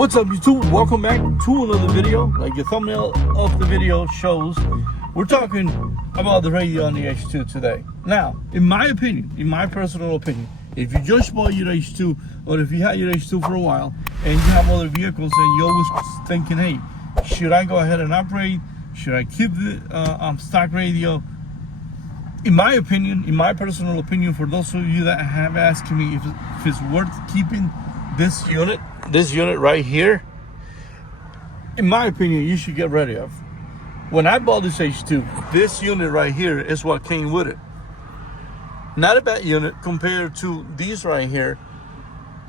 What's up, YouTube? Welcome back to another video. Like the thumbnail of the video shows, we're talking about the radio on the H2 today. Now, in my opinion, in my personal opinion, if you just bought your H2, or if you had your H2 for a while and you have other vehicles and you're always thinking, hey, should I go ahead and upgrade? Should I keep the stock radio? In my opinion, in my personal opinion, for those of you that have asked me if it's worth keeping this unit right here, in my opinion, you should get rid of. When I bought this H2, this unit right here is what came with it. Not a bad unit compared to these right here.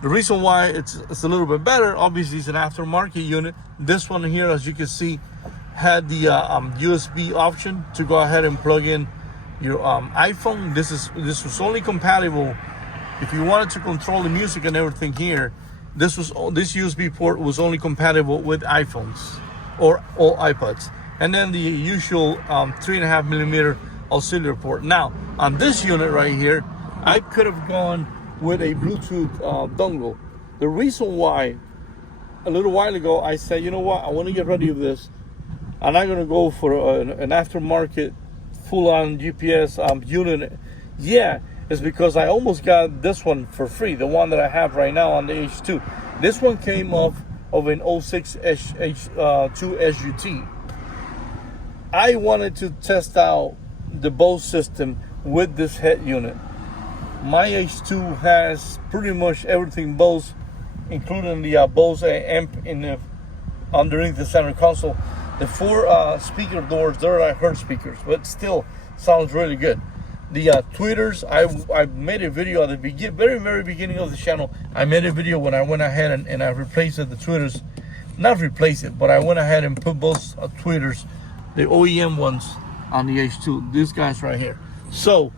The reason why it's a little bit better, obviously, it's an aftermarket unit. This one here, as you can see, had the USB option to go ahead and plug in your iPhone. This was only compatible if you wanted to control the music and everything here. This USB port was only compatible with iPhones or all iPods, and then the usual 3.5 millimeter auxiliary port. Now on this unit right here, I could have gone with a Bluetooth dongle. The reason why, a little while ago, I said, you know what, I want to get rid of this. I'm not going to go for an aftermarket full-on GPS unit. Yeah, it's because I almost got this one for free, the one that I have right now on the H2. This one came off of an 06 H2 SUT. I wanted to test out the Bose system with this head unit. My H2 has pretty much everything Bose, including the Bose amp underneath the center console. The 4 speaker doors, they're like Hertz speakers, but still sounds really good. The tweeters, I made a video at the very beginning of the channel. I made a video when I went ahead and I replaced the tweeters. Not replace it, but I went ahead and put both tweeters, the OEM ones, on the H2. These guys right here. So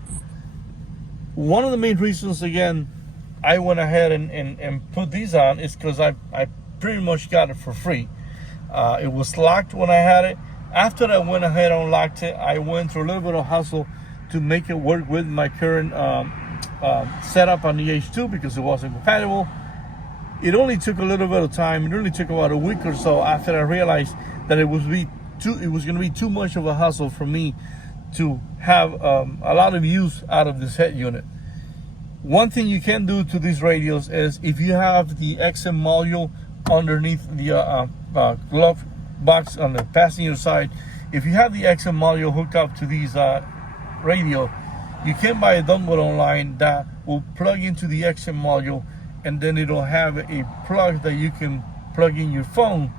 one of the main reasons, again, I went ahead and put these on is because I pretty much got it for free. It was locked when I had it. After I went ahead and unlocked it, I went through a little bit of hustle to make it work with my current setup on the H2 because it wasn't compatible. It only took a little bit of time. It only took about a week or so after I realized that it was going to be too much of a hustle for me to have a lot of use out of this head unit. One thing you can do to these radios is, if you have the XM module underneath the glove box on the passenger side, if you have the XM module hooked up to these radio, you can buy a dongle online that will plug into the XM module, and then it'll have a plug that you can plug in your phone.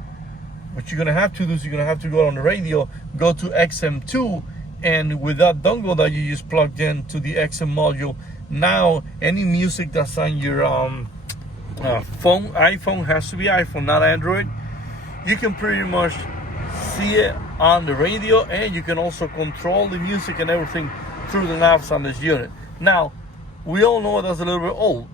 What you're gonna have to do is you're gonna have to go on the radio, go to XM2, and with that dongle that you just plugged in to the XM module, now any music that's on your iPhone, has to be iPhone, not Android, you can pretty much see it on the radio, and you can also control the music and everything through the knobs on this unit. Now, we all know that's a little bit old.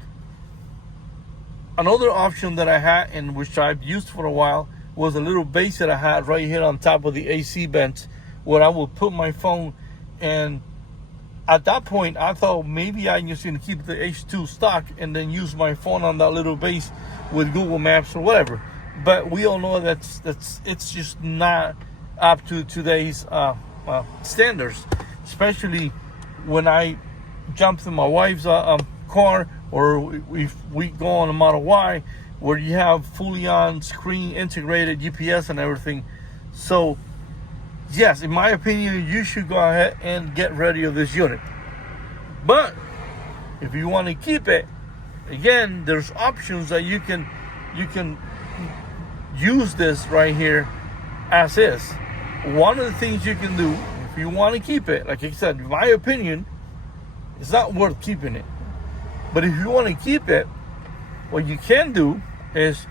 Another option that I had, and which I've used for a while, was a little base that I had right here on top of the AC vent, where I would put my phone. And at that point, I thought maybe I just gonna keep the H2 stock and then use my phone on that little base with Google Maps or whatever. But we all know it's just not up to today's standards, especially when I jump to my wife's car, or if we go on a Model Y, where you have fully on screen integrated GPS and everything. So yes, in my opinion, you should go ahead and get rid of this unit. But if you want to keep it, again, there's options that you can use this right here as is. One of the things you can do, if you want to keep it, like I said, in my opinion, it's not worth keeping it. But if you want to keep it, what you can do is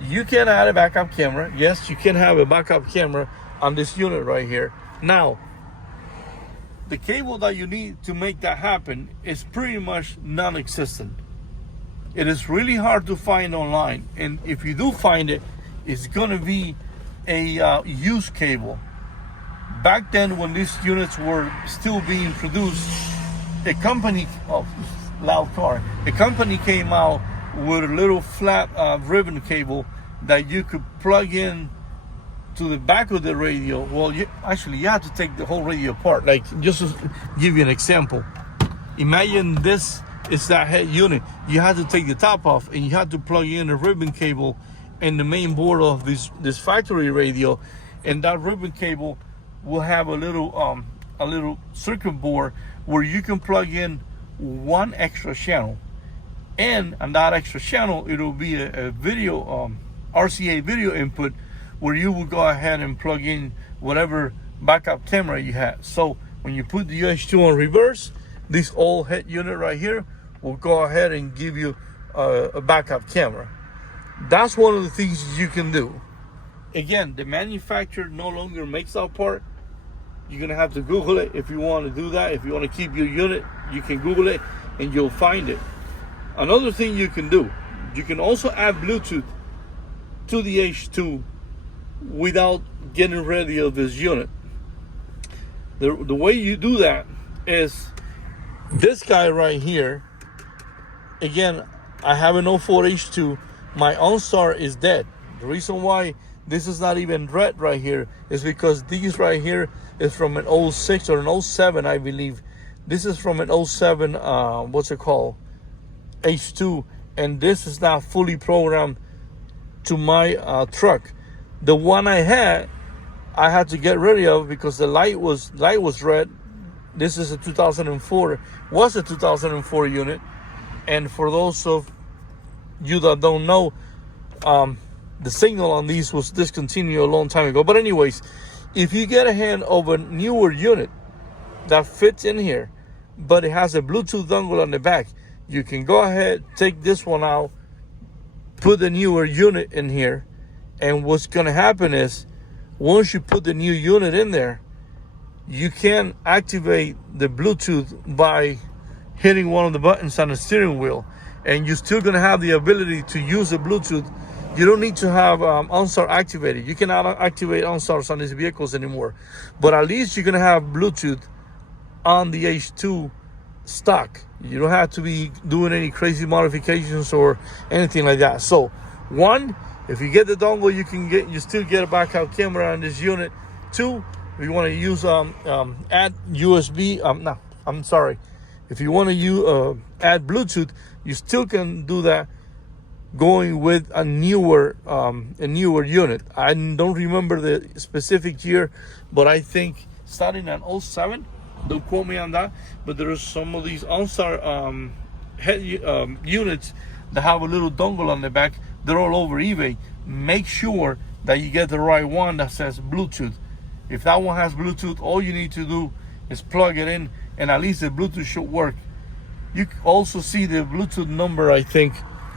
you can add a backup camera. Yes, you can have a backup camera on this unit right here. Now, the cable that you need to make that happen is pretty much non-existent. It is really hard to find online, and if you do find it, it's going to be a used cable. Back then, when these units were still being produced, a company, loud car, a company came out with a little flat ribbon cable that you could plug in to the back of the radio. Well, you have to take the whole radio apart. Like, just to give you an example, imagine this is that head unit. You have to take the top off, and you have to plug in a ribbon cable in the main board of this factory radio, and that ribbon cable will have a little circuit board where you can plug in one extra channel, and on that extra channel it'll be a video RCA video input, where you will go ahead and plug in whatever backup camera you have. So when you put the UH2 on reverse, this old head unit right here will go ahead and give you a backup camera. That's one of the things you can do. Again, the manufacturer no longer makes that part. You're gonna have to Google it if you want to do that. If you want to keep your unit, you can Google it and you'll find it. Another thing you can do, you can also add Bluetooth to the H2 without getting rid of this unit. The way you do that is this guy right here. Again, I have an 04 H2. My OnStar is dead. The reason why this is not even red right here is because these right here is from an 06 or an 07, I believe. This is from an 07, what's it called? H2, and this is not fully programmed to my truck. The one I had to get rid of because the light was red. This is a 2004, was a 2004 unit. And for those of you that don't know, the signal on these was discontinued a long time ago. But anyways, if you get a hand of a newer unit that fits in here, but it has a Bluetooth dongle on the back, you can go ahead, take this one out, put the newer unit in here, and what's going to happen is, once you put the new unit in there, you can activate the Bluetooth by hitting one of the buttons on the steering wheel, and you're still going to have the ability to use the Bluetooth. You don't need to have OnStar activated. You cannot activate OnStars on these vehicles anymore, but at least you're going to have Bluetooth on the H2 stock. You don't have to be doing any crazy modifications or anything like that. So, one, if you get the dongle, you still get a backup camera on this unit. Two, if you want to use add USB, if you want to use add Bluetooth, you still can do that going with a newer unit. I don't remember the specific year, but I think starting at 07. Don't quote me on that, but there are some of these OnStar units that have a little dongle on the back. They're all over eBay. Make sure that you get the right one that says Bluetooth. If that one has Bluetooth, all you need to do is plug it in, and at least the Bluetooth should work. You can also see the Bluetooth number, I think,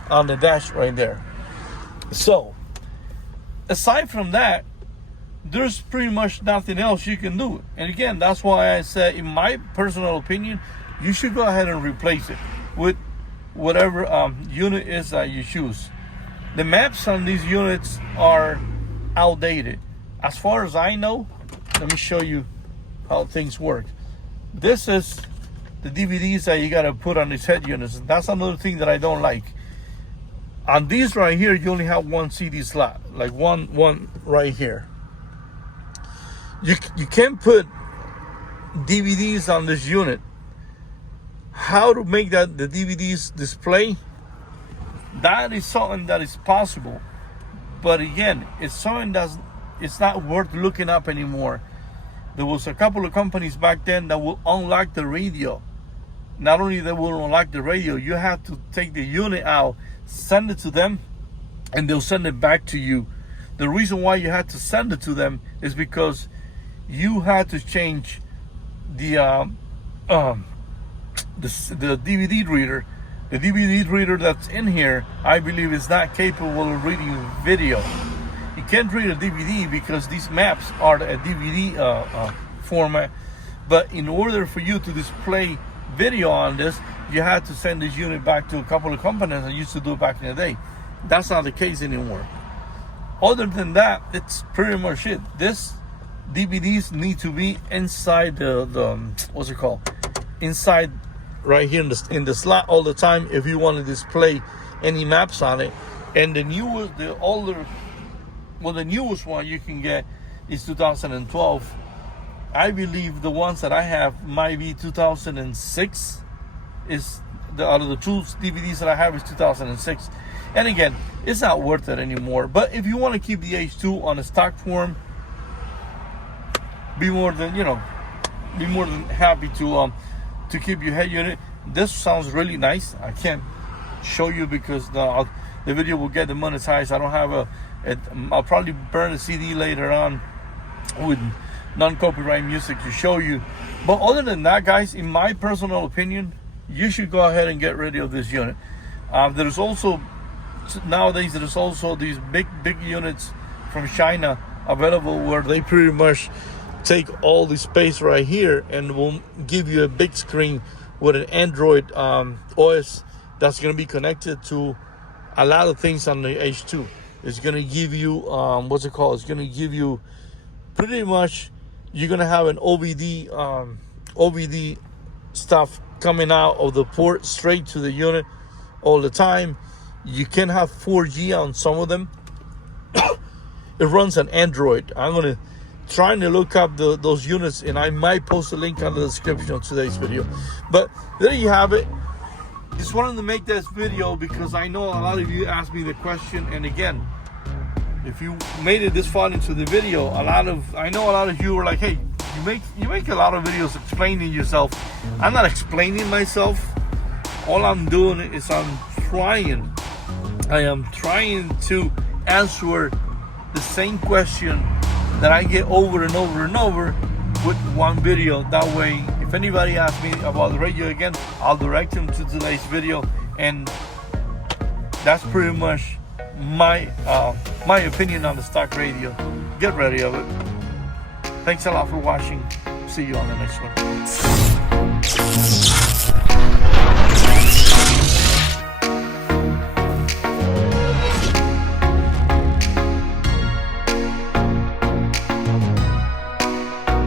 on the dash right there. So, aside from that, there's pretty much nothing else you can do. And again, that's why I said, in my personal opinion, you should go ahead and replace it with whatever unit is that you choose. The maps on these units are outdated. As far as I know, let me show you how things work. This is the DVDs that you gotta put on these head units. And that's another thing that I don't like. On these right here, you only have one CD slot, like one right here. You can't put DVDs on this unit. How to make that the DVDs display? That is something that is possible, but again, it's something it's not worth looking up anymore. There was a couple of companies back then that will unlock the radio. Not only they will unlock the radio, you have to take the unit out, send it to them, and they'll send it back to you. The reason why you had to send it to them is because you had to change the DVD reader. The DVD reader that's in here, I believe, is not capable of reading video. You can't read a DVD because these maps are a DVD format. But in order for you to display video on this, you had to send this unit back to a couple of companies that used to do it back in the day. That's not the case anymore. Other than that, it's pretty much it. This DVDs need to be inside the what's it called? Inside right here in the slot all the time if you want to display any maps on it. And the newest one you can get is 2012. I believe the ones that I have might be 2006. Is out of the two DVDs that I have is 2006. And again, it's not worth it anymore. But if you want to keep the H2 on a stock form, be more than happy to keep your head unit. This sounds really nice. I can't show you because the video will get demonetized. I don't have I'll probably burn a CD later on with non-copyright music to show you. But other than that, guys, in my personal opinion, you should go ahead and get rid of this unit. There's also nowadays these big units from China available where they pretty much take all the space right here and will give you a big screen with an Android OS that's going to be connected to a lot of things on the H2. It's going to give you it's going to give you pretty much, you're going to have an OVD stuff coming out of the port straight to the unit all the time. You can have 4G on some of them. It runs on Android. I'm going to trying to look up those units, and I might post a link on the description of today's video. But there you have it. Just wanted to make this video because I know a lot of you asked me the question, and again, if you made it this far into the video, I know a lot of you were like, hey, you make a lot of videos explaining yourself. I'm not explaining myself. All I'm doing is I am trying to answer the same question that I get over and over and over with one video. That way, if anybody asks me about the radio again, I'll direct them to today's video. And that's pretty much my opinion on the stock radio. Get ready of it. Thanks a lot for watching. See you on the next one.